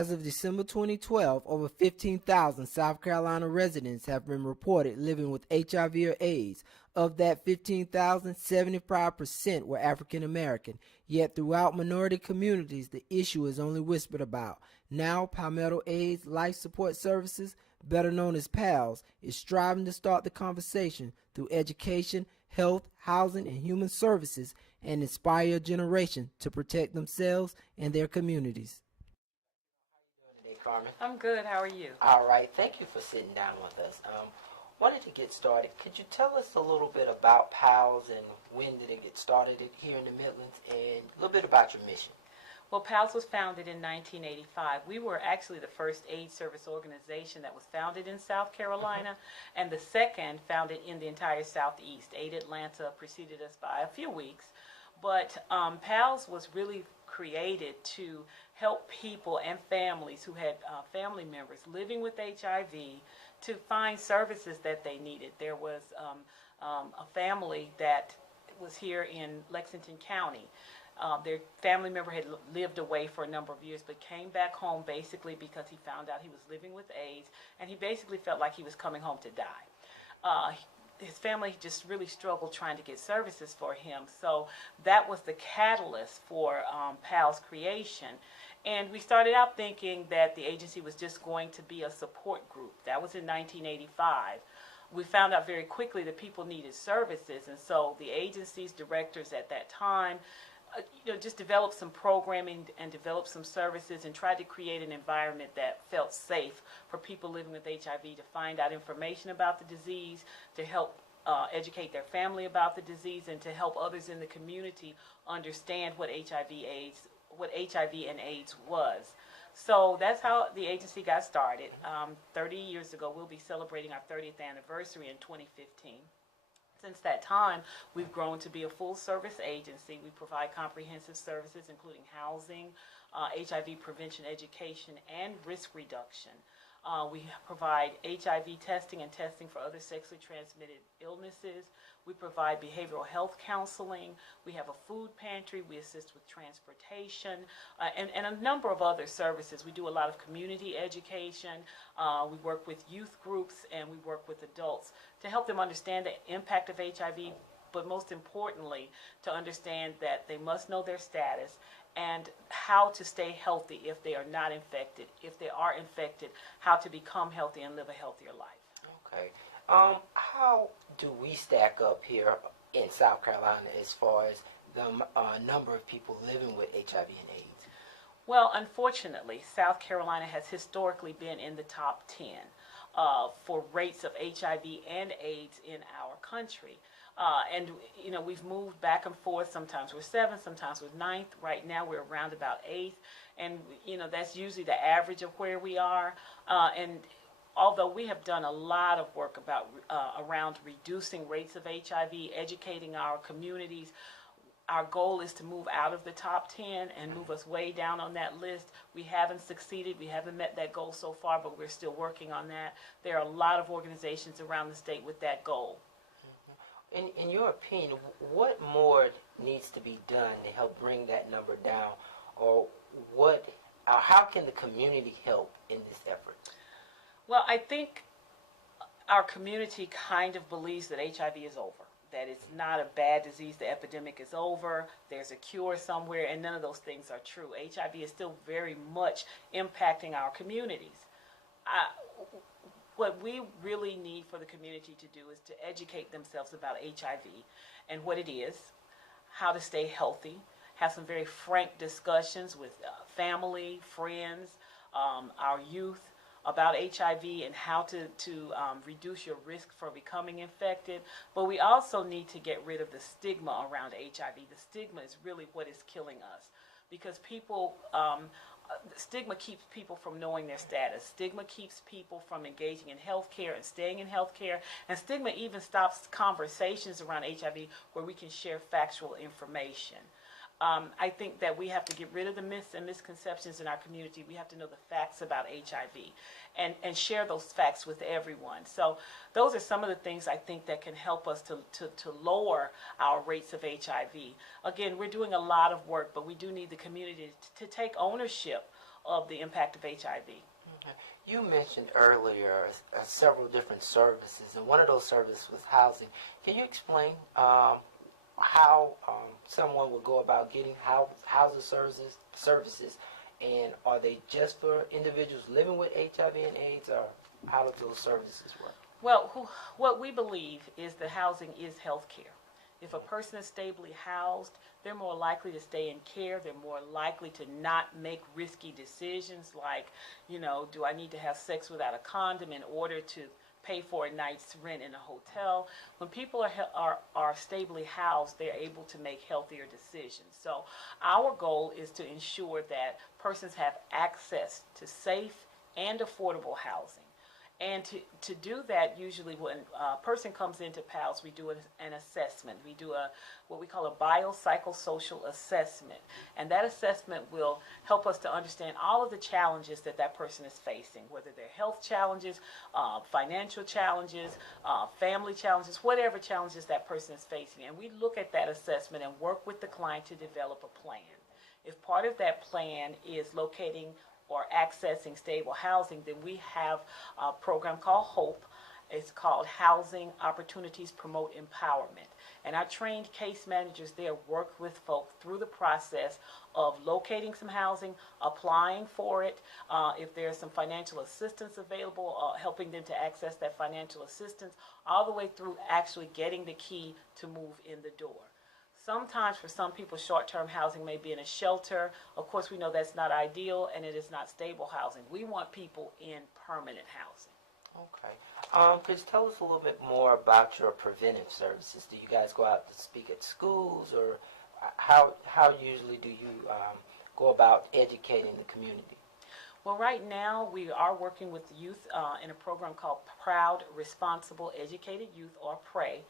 As of December 2012, over 15,000 South Carolina residents have been reported living with HIV or AIDS. Of that 15,000, 75% were African American. Yet throughout minority communities, the issue is only whispered about. Now, Palmetto AIDS Life Support Services, better known as PALSS, is striving to start the conversation through education, health, housing, and human services, and inspire a generation to protect themselves and their communities. Today, Carmen. I'm good. How are you? All right. Thank you for sitting down with us. Wanted to get started. Could you tell us a little bit about PALSS and when did it get started here in the Midlands, and a little bit about your mission? Well, PALSS was founded in 1985. We were actually the first AIDS service organization that was founded in South Carolina, and the second founded in the entire Southeast. AIDS Atlanta preceded us by a few weeks. But PALSS was really created to help people and families who had family members living with HIV to find services that they needed. There was a family that was here in Lexington County. Their family member had lived away for a number of years, but came back home basically because he found out he was living with AIDS, and he basically felt like he was coming home to die. His family just really struggled trying to get services for him, so that was the catalyst for PALSS creation. And we started out thinking that the agency was just going to be a support group. That was in 1985. We found out very quickly that people needed services, and so the agency's directors at that time just developed some programming and developed some services and tried to create an environment that felt safe for people living with HIV to find out information about the disease, to help educate their family about the disease, and to help others in the community understand what HIV and AIDS was. So that's how the agency got started. 30 years ago, we'll be celebrating our 30th anniversary in 2015. Since that time, we've grown to be a full-service agency. We provide comprehensive services, including housing, HIV prevention education, and risk reduction. We provide HIV testing and testing for other sexually transmitted illnesses. We provide behavioral health counseling. We have a food pantry. We assist with transportation and a number of other services. We do a lot of community education. We work with youth groups, and we work with adults to help them understand the impact of HIV, but most importantly, to understand that they must know their status and how to stay healthy if they are not infected. If they are infected, how to become healthy and live a healthier life. Okay. How do we stack up here in South Carolina as far as the number of people living with HIV and AIDS? Well, unfortunately, South Carolina has historically been in the top 10 for rates of HIV and AIDS in our country. And we've moved back and forth. Sometimes we're 7th, sometimes we're 9th. Right now we're around about 8th, and that's usually the average of where we are. And although we have done a lot of work around reducing rates of HIV, educating our communities, our goal is to move out of the top 10 and move us way down on that list. We haven't succeeded. We haven't met that goal so far, but we're still working on that. There are a lot of organizations around the state with that goal. In your opinion, what more needs to be done to help bring that number down, or how can the community help in this effort? Well, I think our community kind of believes that HIV is over, that it's not a bad disease, the epidemic is over, there's a cure somewhere, and none of those things are true. HIV is still very much impacting our communities. What we really need for the community to do is to educate themselves about HIV and what it is, how to stay healthy, have some very frank discussions with family, friends, our youth about HIV and how to reduce your risk for becoming infected. But we also need to get rid of the stigma around HIV. The stigma is really what is killing us, because stigma keeps people from knowing their status. Stigma keeps people from engaging in healthcare and staying in healthcare. And stigma even stops conversations around HIV where we can share factual information. I think that we have to get rid of the myths and misconceptions in our community. We have to know the facts about HIV and share those facts with everyone. So those are some of the things I think that can help us to lower our rates of HIV. Again, we're doing a lot of work, but we do need the community to take ownership of the impact of HIV. Okay. You mentioned earlier several different services, and one of those services was housing. Can you explain how someone would go about getting housing services, and are they just for individuals living with HIV and AIDS, or how do those services work? Well, what we believe is that housing is health care. If a person is stably housed, they're more likely to stay in care. They're more likely to not make risky decisions like, do I need to have sex without a condom in order to pay for a night's rent in a hotel? When people are stably housed, they're able to make healthier decisions. So our goal is to ensure that persons have access to safe and affordable housing. And to do that, usually when a person comes into PALSS, we do an assessment. We do what we call a biopsychosocial assessment. And that assessment will help us to understand all of the challenges that person is facing, whether they're health challenges, financial challenges, family challenges, whatever challenges that person is facing. And we look at that assessment and work with the client to develop a plan. If part of that plan is locating or accessing stable housing, then we have a program called HOPE. It's called Housing Opportunities Promote Empowerment. And our trained case managers there work with folks through the process of locating some housing, applying for it, if there's some financial assistance available, helping them to access that financial assistance, all the way through actually getting the key to move in the door. Sometimes for some people, short-term housing may be in a shelter. Of course, we know that's not ideal, and it is not stable housing. We want people in permanent housing. Okay. Could you tell us a little bit more about your preventive services? Do you guys go out to speak at schools, or how usually do you go about educating the community? Well, right now we are working with youth in a program called Proud, Responsible, Educated Youth, or PRAY.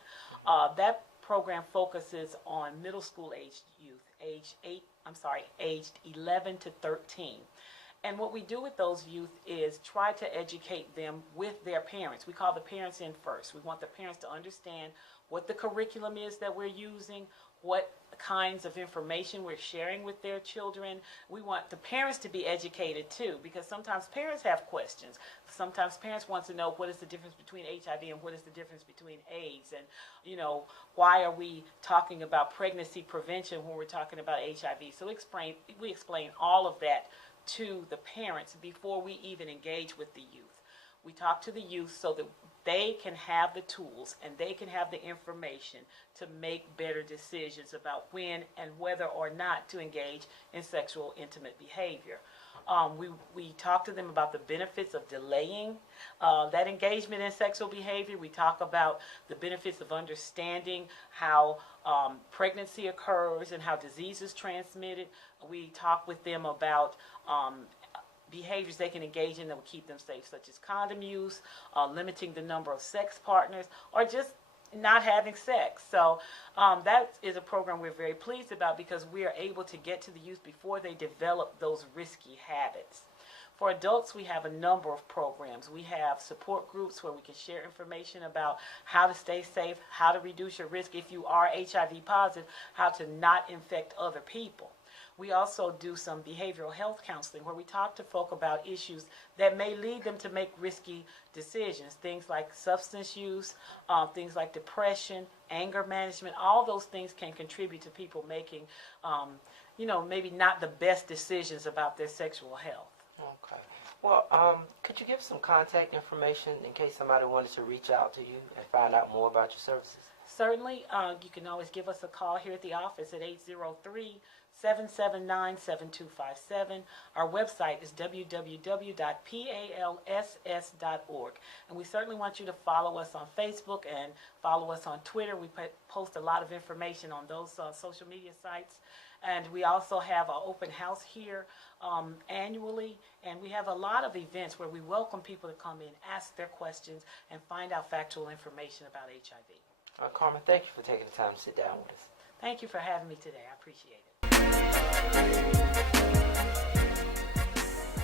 That program focuses on middle school aged youth, aged 11 to 13. And what we do with those youth is try to educate them with their parents. We call the parents in first. We want the parents to understand what the curriculum is that we're using, what kinds of information we're sharing with their children. We want the parents to be educated too, because sometimes parents have questions. Sometimes parents want to know what is the difference between HIV and what is the difference between AIDS, and why are we talking about pregnancy prevention when we're talking about HIV. So we explain all of that to the parents before we even engage with the youth. We talk to the youth so that they can have the tools and they can have the information to make better decisions about when and whether or not to engage in sexual intimate behavior. We talk to them about the benefits of delaying that engagement in sexual behavior. We talk about the benefits of understanding how pregnancy occurs and how disease is transmitted. We talk with them about behaviors they can engage in that will keep them safe, such as condom use, limiting the number of sex partners, or just not having sex. So that is a program we're very pleased about, because we are able to get to the youth before they develop those risky habits. For adults, we have a number of programs. We have support groups where we can share information about how to stay safe, how to reduce your risk if you are HIV positive, how to not infect other people. We also do some behavioral health counseling where we talk to folk about issues that may lead them to make risky decisions, things like substance use, things like depression, anger management. All those things can contribute to people making, maybe not the best decisions about their sexual health. Okay. Well, could you give some contact information in case somebody wanted to reach out to you and find out more about your services? Certainly. You can always give us a call here at the office at 803-779-7257. Our website is www.palss.org. And we certainly want you to follow us on Facebook and follow us on Twitter. We post a lot of information on those social media sites. And we also have an open house here annually. And we have a lot of events where we welcome people to come in, ask their questions, and find out factual information about HIV. Carmen, thank you for taking the time to sit down with us. Thank you for having me today. I appreciate it.